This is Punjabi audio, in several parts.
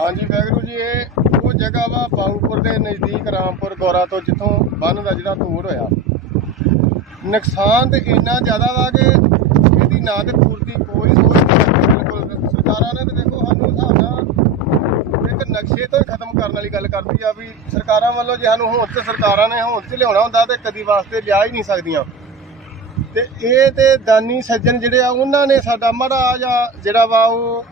ਹਾਂਜੀ ਵੈਗਰੂ ਜੀ, ਇਹ ਉਹ ਜਗ੍ਹਾ ਵਾ ਬਾਉਪੁਰ ਦੇ ਨਜ਼ਦੀਕ ਰਾਮਪੁਰ ਗੋਰਾ ਤੋਂ ਜਿੱਥੋਂ ਬੰਨ ਦਾ ਜਿਹੜਾ ਤੋੜ ਹੋਇਆ। ਨੁਕਸਾਨ ਤੇ ਇੰਨਾ ਜ਼ਿਆਦਾ ਵਾ ਕਿ ਇਹਦੀ ਨਾ ਤੇ ਪੂਰਤੀ ਕੋਈ ਸੋਚ ਬਿਲਕੁਲ ਸਰਕਾਰਾਂ ਨੇ ਤੇ ਦੇਖੋ ਸਾਨੂੰ ਹਿਸਾਬ ਨਾਲ ਇੱਕ ਨਕਸ਼ੇ ਤੋਂ ਹੀ ਖਤਮ ਕਰਨ ਵਾਲੀ ਗੱਲ ਕਰਦੀ ਆ ਵੀ ਸਰਕਾਰਾਂ ਵੱਲੋਂ ਜੇ ਸਾਨੂੰ ਹੁਣ ਤੇ ਸਰਕਾਰਾਂ ਨੇ ਹੁਣ ਤੇ ਲਿਆਉਣਾ ਹੁੰਦਾ ਤੇ ਕਦੀ ਵਾਸਤੇ ਲਿਆ ਹੀ ਨਹੀਂ ਸਕਦੀਆਂ। ਤੇ ਇਹ ਤੇ ਦਾਨੀ ਸੱਜਣ ਜਿਹੜੇ ਆ, ਉਹਨਾਂ ਨੇ ਸਾਡਾ ਮਾੜਾ ਜਿਹਾ ਜਿਹੜਾ ਵਾ ਉਹ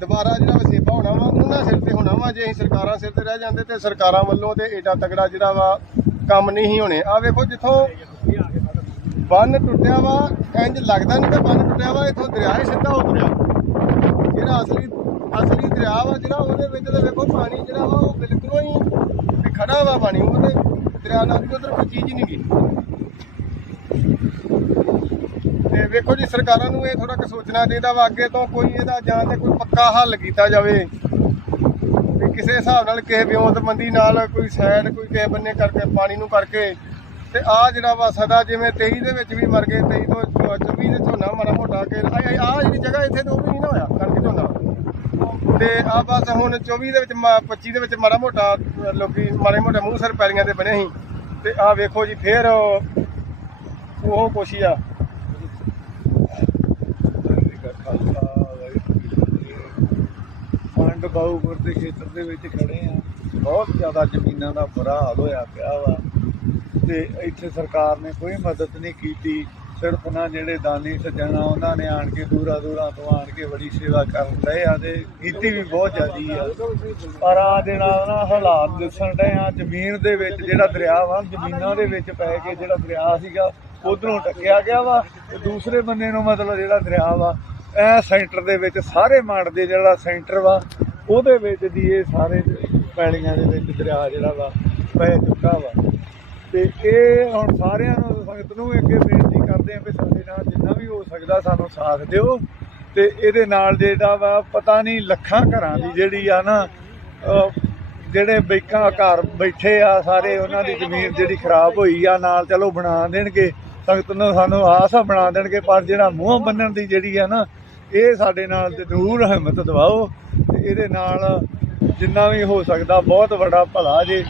ਦੁਬਾਰਾ ਜਿਹੜਾ ਵਸੇਬਾ ਹੋਣਾ ਵਾ, ਉਹਨਾਂ ਸਿਰ ਤੇ ਹੋਣਾ ਵਾ, ਜੇ ਅਸੀਂ ਸਰਕਾਰਾਂ ਸਿਰ ਤੇ ਰਹਿ ਜਾਂਦੇ ਤੇ ਸਰਕਾਰਾਂ ਵੱਲੋਂ ਤੇ ਏਡਾ ਤਗੜਾ ਜਿਹੜਾ ਵਾ ਕੰਮ ਨਹੀਂ ਸੀ ਹੋਣੇ। ਆ ਵੇਖੋ ਜਿੱਥੋਂ ਬੰਨ ਟੁੱਟਿਆ ਵਾ ਇੰਜ ਲੱਗਦਾ ਨਹੀਂ ਕਿ ਬੰਨ ਟੁੱਟਿਆ ਵਾ, ਇੱਥੋਂ ਦਰਿਆ ਹੀ ਸਿੱਧਾ ਉਤਰਿਆ ਜਿਹੜਾ ਅਸਲੀ ਅਸਲੀ ਦਰਿਆ ਵਾ ਜਿਹੜਾ, ਉਹਦੇ ਵਿੱਚ ਤੇ ਵੇਖੋ ਪਾਣੀ ਜਿਹੜਾ ਵਾ, ਉਹ ਬਿਲਕੁਲ ਹੀ ਖੜਾ ਵਾ ਪਾਣੀ ਉਹਦੇ ਦਰਿਆ ਨਾਲ ਦੀ ਉਧਰ ਕੋਈ ਚੀਜ਼ ਹੀ ਨਹੀਂ ਗਈ। ਤੇ ਵੇਖੋ ਜੀ, ਸਰਕਾਰਾਂ ਨੂੰ ਇਹ ਥੋੜਾ ਕੁ ਸੋਚਣਾ ਚਾਹੀਦਾ ਵਾ, ਅੱਗੇ ਤੋਂ ਕੋਈ ਇਹਦਾ ਜਾਂ ਤੇ ਕੋਈ ਪੱਕਾ ਹੱਲ ਕੀਤਾ ਜਾਵੇ। ਵੀ ਕਿਸੇ ਹਿਸਾਬ ਨਾਲ ਕਿਸੇ ਵਿਉਂਤਬੰਦੀ ਨਾਲ ਕੋਈ ਸਾਈਡ, ਕੋਈ ਕਿਸੇ ਬੰਨੇ ਕਰਕੇ, ਪਾਣੀ ਨੂੰ ਕਰਕੇ, ਤੇ ਆ ਜਿਹੜਾ ਵਾ ਸਦਾ ਜਿਵੇਂ 23 ਦੇ ਵਿੱਚ ਵੀ ਮਰ ਗਏ 23 ਤੋਂ 24 ਦੇ ਝੋਨਾ ਮਾੜਾ ਮੋਟਾ ਕੇ ਆ ਜਿਹੜੀ ਜਗ੍ਹਾ ਇੱਥੇ ਤੋਂ ਵੀ ਨਹੀਂ ਨਾ ਹੋਇਆ, ਕਣਕ ਝੋਨਾ। ਤੇ ਆ ਬਸ ਹੁਣ 24 ਦੇ ਵਿੱਚ ਮ- 25 ਦੇ ਵਿੱਚ ਮਾੜਾ ਮੋਟਾ ਲੋਕੀ ਮਾੜੇ ਮੋਟੇ ਮੂੰਹ ਸਿਰ ਪੈਲੀਆਂ ਦੇ ਬਣੇ ਸੀ। ਤੇ ਆ ਵੇਖੋ ਜੀ, ਫੇਰ ਉਹ ਕੁਛ ਹੀ ਆ। ਬਾਹੂਪੁਰ ਦੇ ਖੇਤਰ ਦੇ ਵਿੱਚ ਖੜੇ ਆ। ਬਹੁਤ ਜ਼ਿਆਦਾ ਜ਼ਮੀਨਾਂ ਦਾ ਬੁਰਾ ਹਾਲ ਹੋਇਆ ਪਿਆ ਵਾ। ਤੇ ਇੱਥੇ ਸਰਕਾਰ ਨੇ ਕੋਈ ਮਦਦ ਨਹੀਂ ਕੀਤੀ। ਸਿਰਫ ਨਾ ਜਿਹੜੇ ਦਾਨੀ ਸੱਜਣਾ, ਉਹਨਾਂ ਨੇ ਆਣ ਕੇ ਦੂਰਾ ਦੂਰਾ ਤੋਂ ਆਣ ਕੇ ਬੜੀ ਸੇਵਾ ਕਰਨ ਰਹੇ ਆ ਤੇ ਕੀਤੀ ਵੀ ਬਹੁਤ ਜ਼ਿਆਦੀ ਆ। ਪਰ ਆ ਦੇ ਨਾਲ ਨਾ ਹਾਲਾਤ ਦਿਸਣ ਰਹੇ ਆ, ਜ਼ਮੀਨ ਦੇ ਵਿੱਚ ਜਿਹੜਾ ਦਰਿਆ ਵਾ, ਜ਼ਮੀਨਾਂ ਦੇ ਵਿੱਚ ਪੈ ਕੇ ਜਿਹੜਾ ਦਰਿਆ ਸੀਗਾ, ਉਧਰੋਂ ਟੱਕਿਆ ਗਿਆ ਵਾ ਤੇ ਦੂਸਰੇ ਬੰਨੇ ਨੂੰ ਮਤਲਬ ਜਿਹੜਾ ਦਰਿਆ ਵਾ, ਇਹ ਸੈਂਟਰ ਦੇ ਵਿੱਚ ਸਾਰੇ ਮਾੜ ਦੇ ਜਿਹੜਾ ਸੈਂਟਰ ਵਾ ਉਹਦੇ ਵਿੱਚ ਦੀ ਇਹ ਸਾਰੇ ਪੈਲੀਆਂ ਦੇ ਵਿੱਚ ਦਰਿਆ ਜਿਹੜਾ ਵਾ, ਪੈ ਚੁੱਕਾ ਵਾ। ਤੇ ਇਹ ਹੁਣ ਸਾਰਿਆਂ ਨੂੰ ਸੰਗਤ ਨੂੰ ਅੱਗੇ ਬੇਨਤੀ ਕਰਦੇ ਆਂ ਵੀ ਸਾਡੇ ਨਾਲ ਜਿੰਨਾ ਵੀ ਹੋ ਸਕਦਾ ਸਾਨੂੰ ਸਾਥ ਦਿਓ। ਤੇ ਇਹਦੇ ਨਾਲ ਜਿਹੜਾ ਵਾ, ਪਤਾ ਨਹੀਂ ਲੱਖਾਂ ਘਰਾਂ ਦੀ ਜਿਹੜੀ ਆ ਨਾ ਜਿਹੜੇ ਬੈਕਾਂ ਘਰ ਬੈਠੇ ਆ ਸਾਰੇ, ਉਹਨਾਂ ਦੀ ਜ਼ਮੀਨ ਜਿਹੜੀ ਖਰਾਬ ਹੋਈ ਆ, ਨਾਲ ਚਲੋ ਬਣਾ ਦੇਣਗੇ। ਸੰਗਤ ਨੂੰ ਸਾਨੂੰ ਆਸ ਆ ਬਣਾ ਦੇਣਗੇ, ਪਰ ਜਿਹੜਾ ਮੂੰਹ ਬੰਨਣ ਦੀ ਜਿਹੜੀ ਆ ਨਾ ਇਹ ਸਾਡੇ ਨਾਲ ਜ਼ਰੂਰ ਹਿੰਮਤ ਦਿਵਾਓ ਤੇ ਇਹਦੇ ਨਾਲ ਜਿੰਨਾ ਵੀ ਹੋ ਸਕਦਾ ਬਹੁਤ ਵੱਡਾ ਭਲਾ ਜੇ।